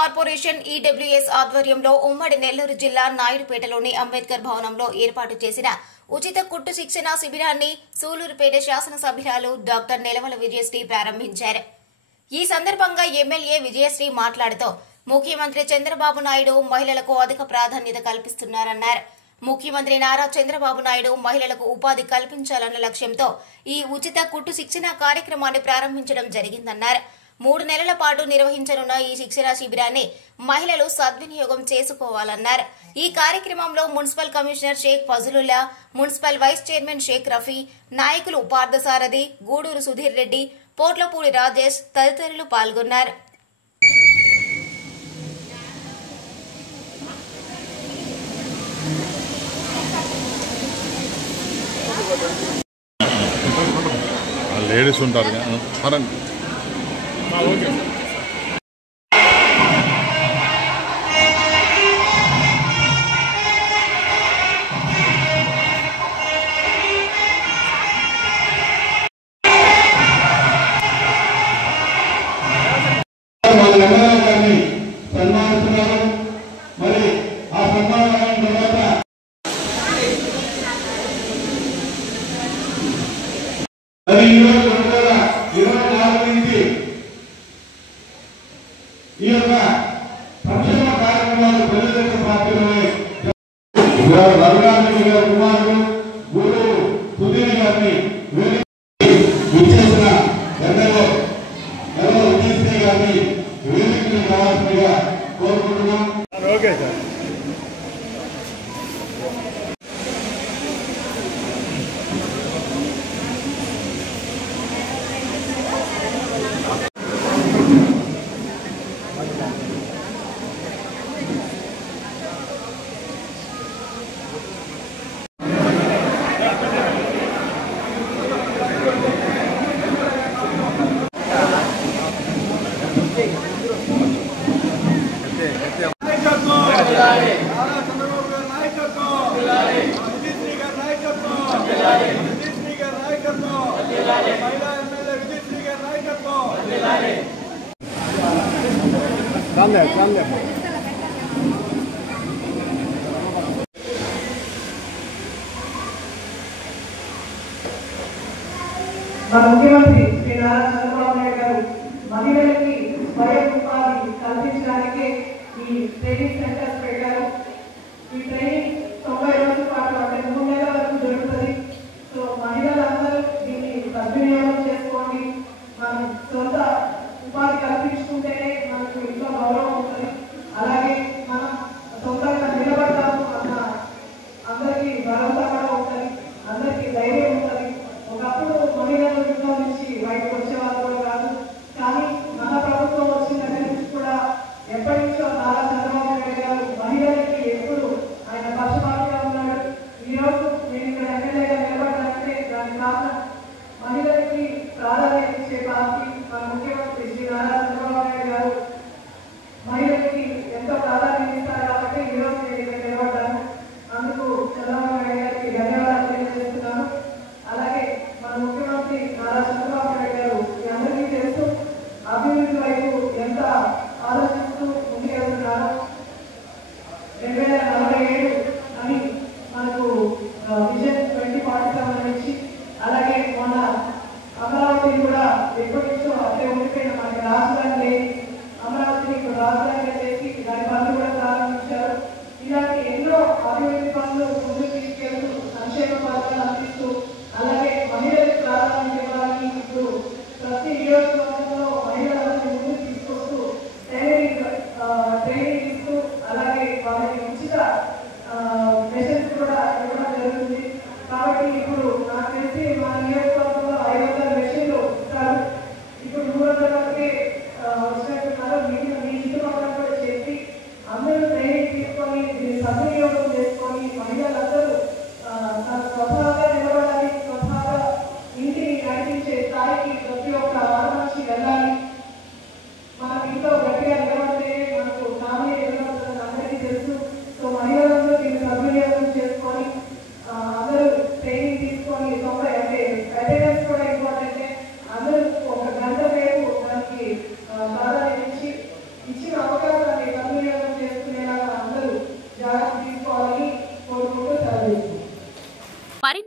Corporation EWS ఆధ్వర్యంలో ఉమ్మడి నెల్లూరు జిల్లా నాయుడుపేటలోని అంబేద్కర్ భవనంలో ఏర్పాటు చేసిన ఉచిత కుట్టు శిక్షణ శిబిరాన్ని సూలూరుపేట శాసనసభ్యురాలు డాక్టర్ నెలవల విజయశ్రీ ప్రారంభించారు. ఈ సందర్భంగా ఎమ్మెల్యే విజయశ్రీ మాట్లాడుతూ ముఖ్యమంత్రి చంద్రబాబు నాయుడు మహిళలకు అధిక ప్రాధాన్యత కల్పిస్తున్నారన్నారు. ముఖ్యమంత్రి నారా చంద్రబాబు నాయుడు మహిళలకు ఉపాధి కల్పించాలన్న లక్ష్యంతో ఈ ఉచిత కుట్టు శిక్షణ కార్యక్రమాన్ని ప్రారంభించడం జరిగిందన్నారు. 3 నెలల పాటు నిర్వహించనున్న ఈ శిక్షణ శిబిరాన్ని మహిళలు సద్వినియోగం చేసుకోవాలన్నారు. ఈ కార్యక్రమంలో municipal commissioner Sheikh Fazlullah, municipal vice chairman Sheikh Rafi, నాయకులు పార్థసారథి, గూడూరు సుధీర్ రెడ్డి, పోట్లపూడి రాజేష్ తదితరులు పాల్గొన్నారు. లేడీస్ ఉంటారు సన్మానిస్తున్నారు. మరి ఆ సన్మానం తర్వాత మరి ఈరోజు 2024 నుంచి ఈ యొక్క సంక్షేమ కార్యక్రమాలు తెలుగుదేశం పార్టీలోనే రఘునాథ్ గారి కుమారుడు గూడూరు సుధీర్ గారిని విచ్చేసిన ఎమ్మెల్యే విజయశ్రీ గారిని వేదికకు రావాల్సిందిగా కోరుకుంటున్నాం. Okay sir. ముఖ్యమంత్రి శ్రీ నారా చంద్రబాబు నాయుడు గారు మహిళలకి స్వయం ఉపాధి కల్పించడానికి ఈ ట్రైనింగ్ సెంటర్స్ పెట్టారు. ఈ ట్రైనింగ్ 90 రోజుల పాటు అంటే 3 నెలల వరకు జరుగుతుంది. సో మహిళలందరూ దీన్ని సద్వినియోగం చేసుకోండి. మనం సొంత ఉపాధి కల్పించుకుంటేనే మనకు ఇంట్లో గౌరవం ఉంటుంది. అలాగే మనం సొంతంగా నిలబడతాము అన్న అందరికీ భరోసా కూడా ఉంటుంది, అందరికీ ధైర్యం ఉంటుంది. ఒకప్పుడు మహిళలు ఇంట్లో నుంచి బయటకు వచ్చేవాళ్ళు కూడా కాదు. కానీ మన ప్రభుత్వం వచ్చిన దగ్గర నుంచి కూడా ఎప్పటి నుంచో నారా చంద్రబాబు నాయుడు గారు మహిళలకి ఎప్పుడు ఆయన పక్షపాతిగా ఉన్నాడు. ఈరోజు నేను ఇక్కడ ఎమ్మెల్యేగా నిలబడ్డానంటే దాని కారణం మహిళలకి ప్రాధాన్యత ఇచ్చే పార్టీ మన ముఖ్యమంత్రి శ్రీ నారా చంద్రబాబు నాయుడు గారు మహిళలకి ఎంతో ప్రాధాన్యత ఇస్తారు కాబట్టి ఈరోజు నేను ఇక్కడ నిలబడ్డాను. అందుకు చంద్రబాబు నాయుడు గారికి ధన్యవాదాలు తెలియజేస్తున్నాను. అలాగే మన ముఖ్యమంత్రి నారా చంద్రబాబు నాయుడు గారు మీ అందరికీ తెలుసు అభివృద్ధి వైపు ఎంత ఆలోచిస్తూ ముందుకెళ్తున్నారు. 2047 అని మనకు విజన్ 2047 నుంచి, అలాగే మన అమరావతిని కూడా ఎప్పటి నుంచో అట్లే ఉండిపోయిన మనకి రాజధాని లేని అమరావతిని ఇప్పుడు రాజధానిగా చేసి దాని పనులు కూడా ప్రారంభించారు. ఇలాంటి ఎన్నో అభివృద్ధి పనులు ముందుకు తీసుకెళ్తూ సంక్షేమ పథకాలు అందిస్తూ అలాగే మహిళలకు ప్రాధాన్యత ఇవ్వాలని ఇప్పుడు ప్రతి నియోజకవర్గంలో మహిళలను ముందుకు తీసుకొస్తూ ట్రైనింగ్ ఇస్తూ అలాగే వాళ్ళకి ఉచిత మెషన్స్ కూడా ఇవ్వడం జరుగుతుంది. కాబట్టి ఇప్పుడు నాకు తెలిసి మా నియోజకవర్గంలో 500 మెషన్లు ఇస్తారు. ఇప్పుడు 300 వరకే వచ్చినట్టున్నారు. మీ చుట్టుపక్కల కూడా చేసి అందరూ ట్రైనింగ్ తీసుకొని దీన్ని సద్వినియోగం చేసుకొని మహిళలందరూ తన స్వతహాగా నిలబడాలి, స్వతహాగా ఇంటిని నడిపించే స్థాయికి ప్రతి ఒక్క ఆడమనిషి వెళ్ళాలి. మనం ఇంట్లో గట్టిగా నిలబడితే మనకు ఫ్యామిలీ నిలబడుతుందని అందరికీ తెలుసు. సో మహిళలందరూ దీన్ని సద్వినియోగం చేసుకొని అందరూ ట్రైనింగ్ తీసుకొని 90 అంటే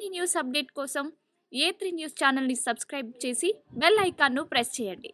మరిన్ని న్యూస్ అప్డేట్ కోసం A3 న్యూస్ ఛానల్ని సబ్స్క్రైబ్ చేసి బెల్ ఐకాన్ను ప్రెస్ చేయండి.